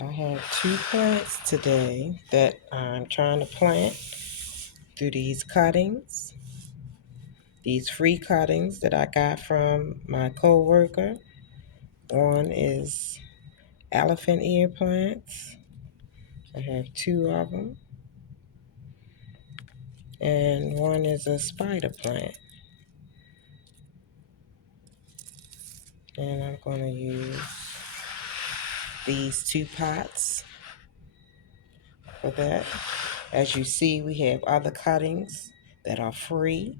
I have two plants today that I'm trying to plant through these cuttings. These free cuttings that I got from my co-worker. One is elephant ear plants. I have two of them. And one is a spider plant. And I'm going to use these two pots for that. As you see, we have other cuttings that are free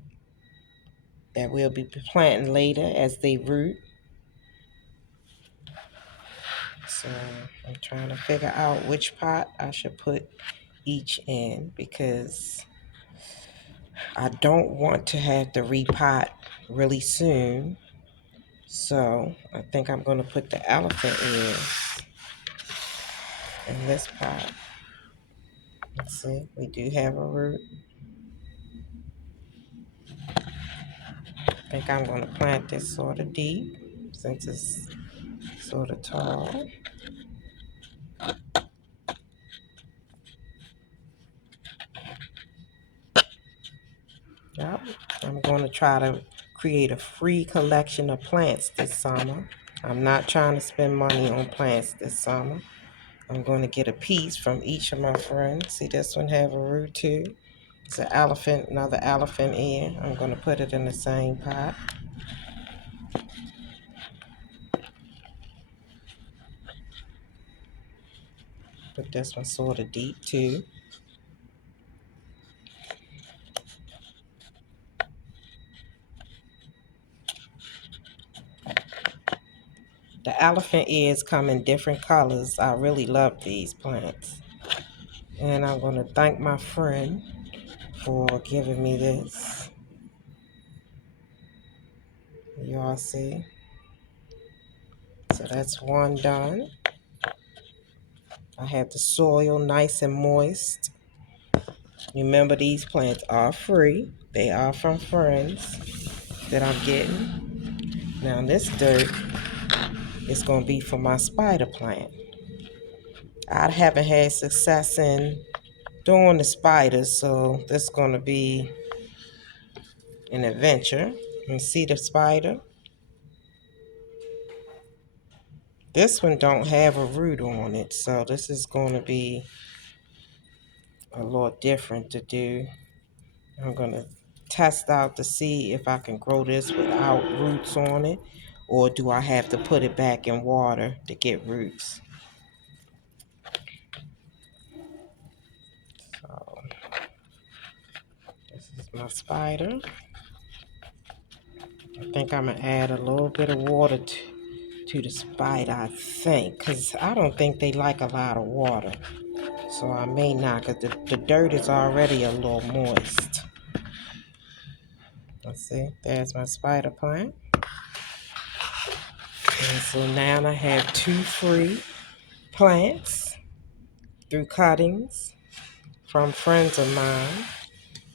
that we'll be planting later as they root. So I'm trying to figure out which pot I should put each in because I don't want to have to repot really soon. So I think I'm going to put the elephant ears in this pot. Let's see, we do have a root. I think I'm going to plant this sort of deep since it's sort of tall. Yep. I'm going to try to create a free collection of plants this summer. I'm not trying to spend money on plants this summer. I'm going to get a piece from each of my friends. See, this one have a root too. It's an elephant, another elephant ear. I'm going to put it in the same pot. Put this one sort of deep too. The elephant ears come in different colors. I really love these plants. And I'm going to thank my friend for giving me this. You all see? So that's one done. I have the soil nice and moist. Remember, these plants are free. They are from friends that I'm getting. Now this dirt is going to be for my spider plant. I haven't had success in doing the spiders, so this is going to be an adventure. You see the spider? This one don't have a root on it, so this is going to be a little different to do. I'm going to test out to see if I can grow this without roots on it, or do I have to put it back in water to get roots. So this is my spider. I think I'm going to add a little bit of water to the spider, I think, because I don't think they like a lot of water. So I may not, because the dirt is already a little moist. Let's see, there's my spider plant. And so now I have two free plants through cuttings from friends of mine.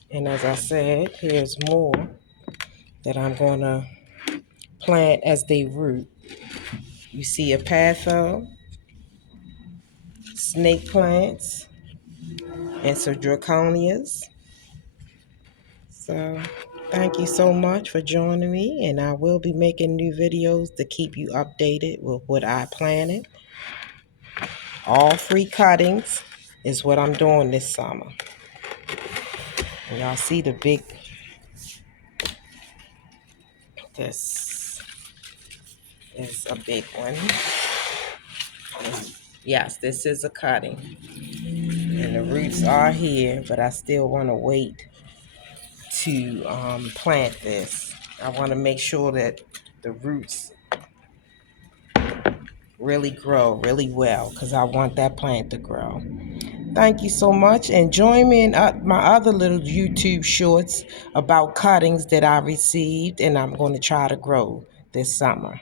And as I said, here's more that I'm going to plant as they root. You see a patho, snake plants, and some draconias. So thank you so much for joining me, and I will be making new videos to keep you updated with what I planted. All free cuttings is what I'm doing this summer. And y'all see the big, this is a big one. Yes, this is a cutting. And the roots are here, but I still want to wait to plant this. I want to make sure that the roots really grow really well because I want that plant to grow. Thank you so much, and join me in my other little YouTube shorts about cuttings that I received and I'm going to try to grow this summer.